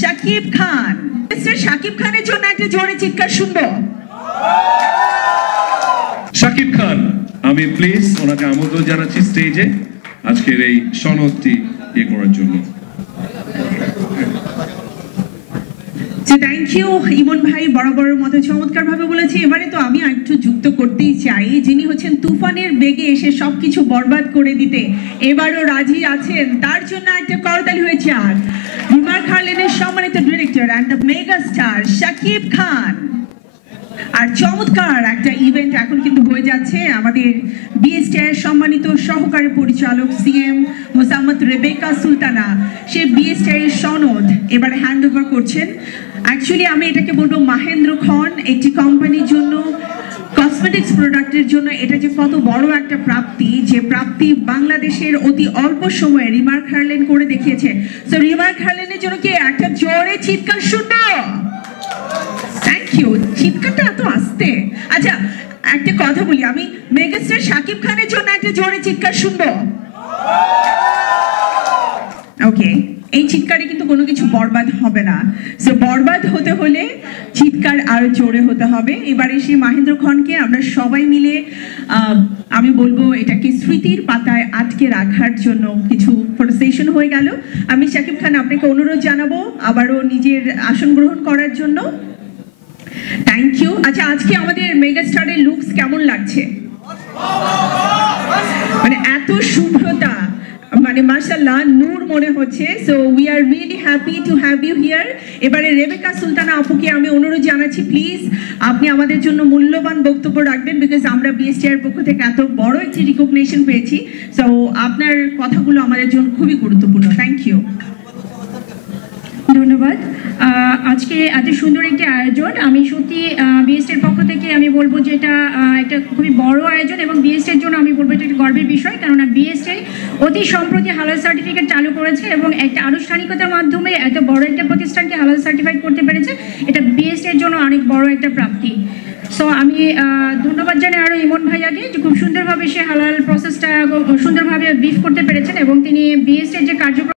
Shakib Khan. Mister Shakib খানের জন্য একটা জোরে চিৎকার শুনবো। শাকিব খান, আমি প্লিজ ওনাকে আমন্ত্রণ জানাচ্ছি স্টেজে আজকের এই সনদটি ইয়ে করার জন্য। থ্যাংক ইউ ইমন ভাই, বরাবরের মতো চমৎকার ভাবে বলেছে। এবারে তো আমি একটু যুক্ত করতেই চাই, যিনি হচ্ছেন তুফানের বেগে এসে সবকিছু বরবাদ করে দিতে এবারও রাজি আছেন, তার জন্য একটা করতালি হয়েছে। আর রিমার খালেনের সম্মানিত director and the mega star Shakib Khan. আর চমৎকার একটা ইভেন্ট এখন কিন্তু হয়ে যাচ্ছে। আমাদের বিএসটিআই সম্মানিত সহকারী পরিচালক সিএম মোসাম্মদ রেবেকা সুলতানা সে বিএসটিআই সনদ এবার হ্যান্ড ওভার করছেন। অ্যাকচুয়ালি আমি এটাকে বলবো মাহেন্দ্র খন একটি কোম্পানির জন্য, কসমেটিক্স প্রোডাক্টের জন্য এটা যে কত বড় একটা প্রাপ্তি, যে প্রাপ্তি বাংলাদেশের অতি অল্প সময়ে রিমার খালেন করে দেখিয়েছে। সো রিমার খালেনের জন্য কি একটা জোরে চিৎকার শুনবো? Thank you. চিৎকারটা এত আসতে। আচ্ছা একটা কথা বলি, আমি মেগাস্টার শাকিব খানের জন্য একটা জোরে চিৎকার শুনবো। ওকে, এই চিৎকারে কিন্তু কোনো কিছু বরবাদ হবে না। সো বরবাদ হতে হলে চিৎকার আরো জোরে হতে হবে। এবারে সেই মাহেন্দ্র খনকে আমরা সবাই মিলে আমি বলবো এটাকে স্মৃতির পাতায় আটকে রাখার জন্য কিছু সেশন হয়ে গেল। আমি শাকিব খান আপনাকে অনুরোধ জানাবো আবারও নিজের আসন গ্রহণ করার জন্য। Thank you. আচ্ছা আজকে আমাদের মেগাস্টারের লুকস কেমন লাগছে? মানে এত শুভ্রতা, মানে মাশাআল্লাহ নূর মনে হচ্ছে। So we are really happy to have you here. এবারে রেবেকা সুলতানা আপুকে আমি অনুরোধ জানাচ্ছি, প্লিজ আপনি আমাদের জন্য মূল্যবান বক্তব্য রাখবেন, বিকজ আমরা বিএসটিআই এর পক্ষ থেকে এত বড় একটি রিকগনিশন পেয়েছি। সো আপনার কথাগুলো আমাদের জন্য খুবই গুরুত্বপূর্ণ। Thank you. ধন্যবাদ। আজকে এত সুন্দর একটি আয়োজন, আমি সত্যি বিএসটির পক্ষ থেকে আমি বলবো যে এটা একটা খুবই বড় আয়োজন এবং বিএসটির জন্য আমি বলবো এটা একটা গর্বের বিষয়, কেননা বিএসটি অতি সম্প্রতি হালাল সার্টিফিকেট চালু করেছে এবং একটা আনুষ্ঠানিকতার মাধ্যমে এত বড় একটা প্রতিষ্ঠানকে হালাল সার্টিফাইড করতে পেরেছে। এটা বিএসটির জন্য অনেক বড় একটা প্রাপ্তি। সো আমি ধন্যবাদ জানাই আরও ইমন ভাইয়াকে, যে খুব সুন্দরভাবে সে হালাল প্রসেসটা সুন্দরভাবে ব্রিফ করতে পেরেছেন এবং তিনি বিএসটির যে কার্যক্রম